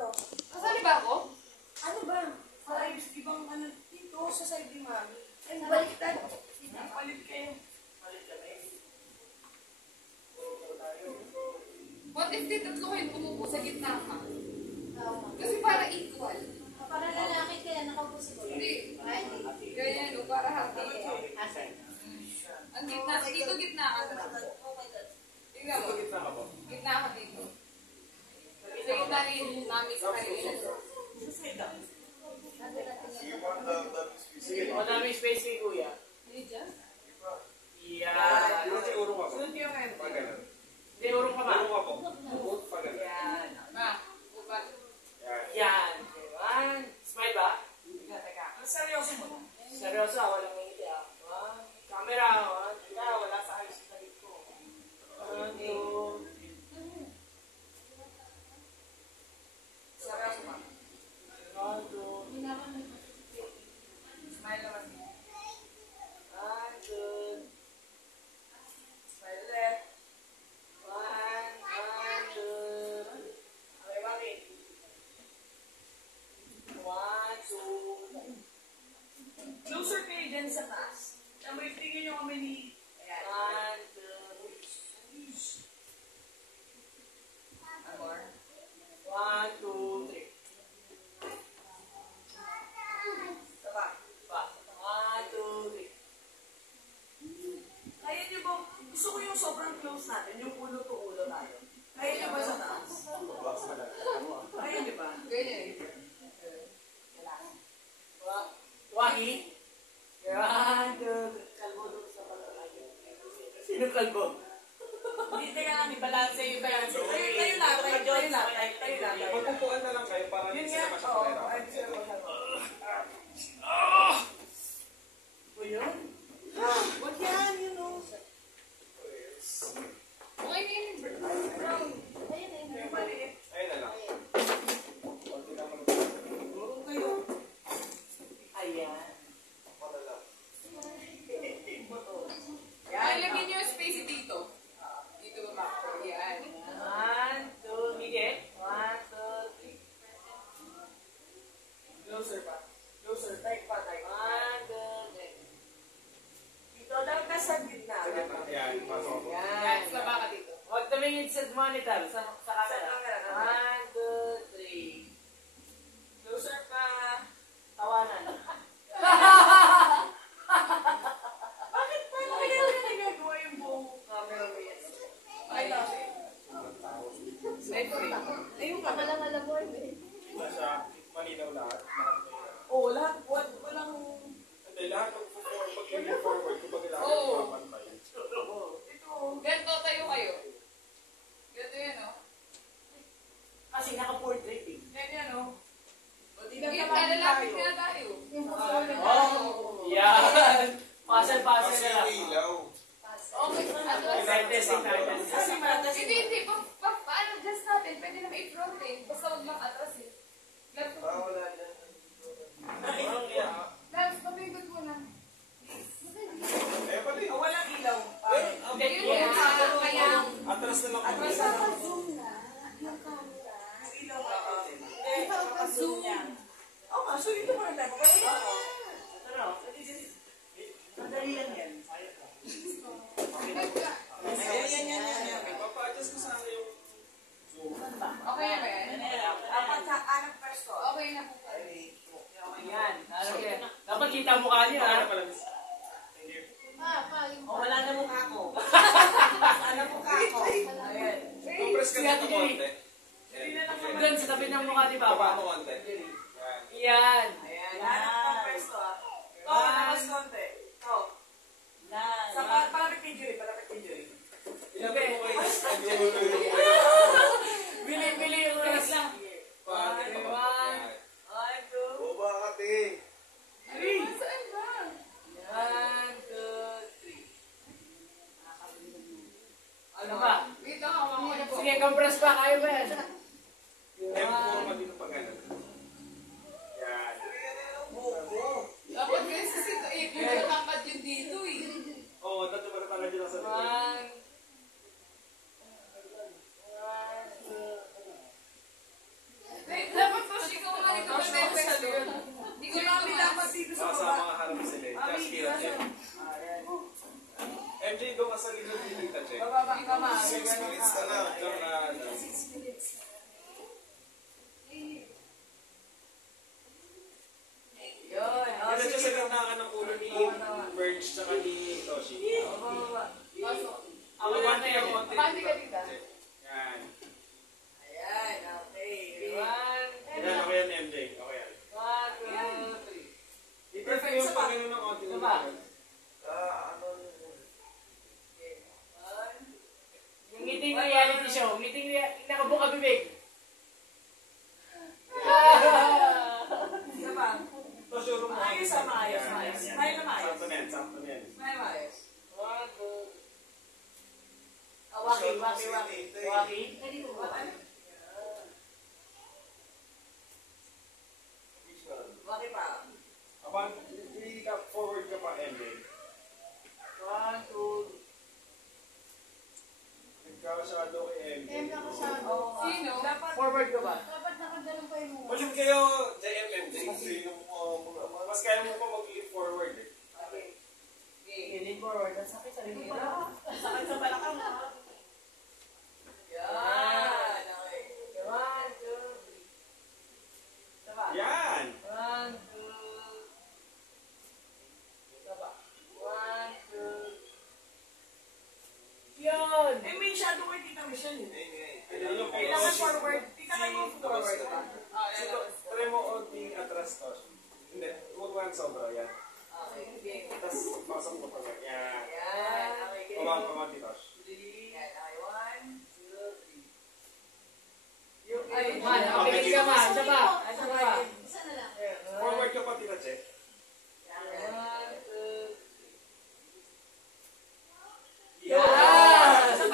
dito. Kasali ba ako? Ano ba? Ay, ibang ano dito sa side ni Mami. Ay, baliktad. Palit kayo. Palit kami. What if di tatlo kayo pumupo sa gitna ka? Kasi para equal. Para lalaki kaya nakaupo si Kuya. Hindi. Ganyan, no? Para happy. Ang gitna, dito gitna ka. Tingnan mo. Gitna ka dito. Sa gitna ni Mami sa kanila. Sa side lang. O daming space kay Kuya. Hindi dyan? Yan. Sunod yung end. Hindi, urong ka ba? Yan. Ma, upat. Yan. Yan. Smile ba? Teka. Ang seryoso mo. Seryoso, walang ngiti ah. Camera, wala sa ayos sa talit ko. Seryoso mo. Smile naman. Smile ulit. Okay, bakit? 1, 2. Closer kayo dyan sa taas. Number 3 nyo kami ni... Ayan. 1, 2. Amor. 1, 2, 3. Saba. 1, 2, 3. Kaya nyo ba? Gusto ko yung sobrang close natin. Yung ulo to ulo tayo. Kaya nyo ba sa taas? Kaya nyo ba? Ganyan. Wahi? Yan. Kalbo doon sa pagkakayo. Sino kalbo? Hindi, teka lang. Ibalanse yung balanse. Tayo lang. Tayo lang. Magpupuan na lang kayo para Yun hindi nga. sila Oo. masyadong Ay, mahirapan. sila masyado. O yun? Wag yan, you know. Okay na yun. Brown. Ayun, ayun. Yung maliit. Ayun na lang. Konti lang mo. Puro kayo. Ayan. Ako na lang. Ay, lagyan niyo yung space dito. Dito ba? Yan. 1, 2, higit. 1, 2, 3. Closer pa. Closer. Type pa, type. 1, 2, 3. Dito lang ka sa gitna. Sige pa. Yan, pasok ako. Yan, sa baka dito. Huwag tumingin sa monitor, sa camera. camera. 1, 2, 3. Closer pa. Tawanan. Bakit pa kaya nagagawa yung buong camera mo yan? I love it. Slide free. Ayun ka. Walang alam mo, eh. Nasa malinaw lahat. Oo, lahat. Walang... Hindi, lahat mag-forward. Kumbaga lahat Oo. mapantay. Ito. Ganto tayo kayo. Ganto yan, oh. Kasi naka-portrait eh. Yan, oh. O, di Sige, na lalapit na tayo. Yung puso na Oh! Yan! Puzzle-puzzle Kasi na lang. yung ilaw. Okay, atras. Testing tayo. Kasi matas. Hindi. Paano just natin? Pwede na may front eh. Basta huwag lang atras eh. Ganto. Wala dyan. Parang yan. Lance, pabigot mo na. Eh, pati. Walang ilaw. Okay, Yun yan. Kaya, Atras na lang. Atras na lang. Zoom na. Yung camera. Ang ilaw ka. Hindi, zoom niya. Oo nga, so dito mo na tayo. Oo. Ano? Madali lang yan. Yan. Papa-adjust ko sana yung zoom. okay na ba yan? Apat sa anak person. Okay na po. Yan. Dapat kita ang mukha niyo Okay ha. na pala, miss. Thank you. Yung O, wala na mukha ko. Ano mukha ko? Ayan. Compress ka Si dito Ate Jenny. konti. Hindi na lang Doon sa tabi ng mukha ni Baba Papa. mo konti. Yan. Yan. Ayan. Anak ng person. Ito, nakas konti. Ito. Sa palapit ni Jury. Ilapit mo kayo. Bili yung rice lang. Paano ito? Yan. One, two. Boba ka, te. Saan ba? 1, 2, 3. Ano ba? Wait lang, hawakan ko po. Sige, compress pa. Kaya ba yan? Eh, puro ka dito pag ano. Yan. Dapat kasi yung nakakad yun dito eh. Oo, dati ba natangad yun lang sa likod? 1, Bababang kamay. 6 minutes na lang. Diyan na. 6 minutes. Yun. Kaya siya sa ganakan ng ulo ni Merge tsaka ni Toshi. Ako Abante ka konti. Abante ka dito. Yan. Ayan, okay. One, Yan, ako yan, MJ. Ako yan. one, two, three. I-perfect yung pag ganun ng konti na naman. Yung ngiting reality show, ngiting nakabuka bibig. Isa pa. Toshi, room mo. Maayos, maayos, Yan, maayos. yan, yan. Smile na maayos. Sakto na yan, sakto na yan. Smile maayos. One, two, Waki. one. Waki pa. Abang, hindi ka forward ka pa, MJ. One, two, Nagkakasyado kay MJ. Kaya nakasado. Sino? Dapat. Forward ka ba? Dapat nakaganon pa yung mukha. Ulit kayo, JMMJ. Kasi mas kaya mo pa mag-leap forward eh. Okay. Lean forward. Ang sakit sa rin Sakit sa balakang. Yan. Okay. One, two, three. Isa pa. Yan! One, two. Isa pa. One, two. Yun! Eh, may shadow kay Tita Michelle. Ayun, Kailangan forward. Tita kayo mo forward. Try mo konting atras, Tosh. Hindi, huwag man sobra, yan. Okay, game. Tapos, pasok mo pa. Yan. Yan. Okay, game. Pamang-pamang, Tosh. Three. Yan. Okay, one, two, three. Ay, man, okay, isa pa. Isa pa. Isa pa. Isa na lang. Forward ka pa, Tita Che. One, two, Yan! Sa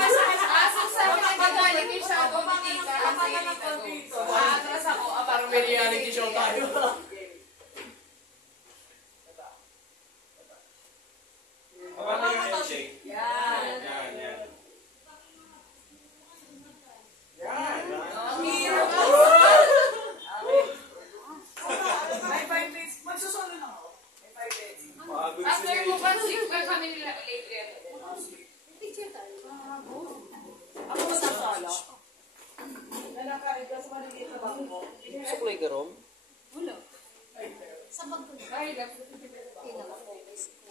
sabi ng pagkalik yung shadow mo dito. Ang pagkalik ko dito. Atras ako. Parang may reality show tayo. Pamang yung MJ. Yan. Yan, yan. Yan! Ang hirap. May 5 minutes. Magsusolo lang ako. May 5 minutes. Pagod After sila mo eh. ba, ka kami nila later. Picture tayo. Ako masasalo. Nalakain ka sa maliit na bangko mo. Suklay ka, Rom? Wala. Sa bag ko. Ay, left. Pinaka-focus ko.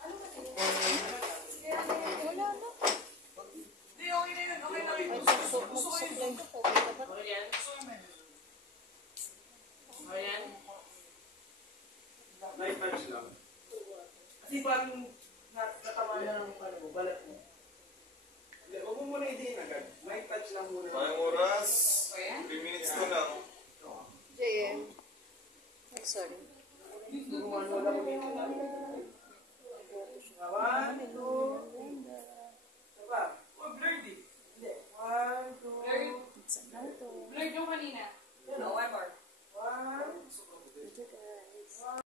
Ano ba ito? Wala na. Hindi, okay na yun. Okay na yun. Gusto ko yun. Okay yan? Okay yan? Light touch lang. Kasi parang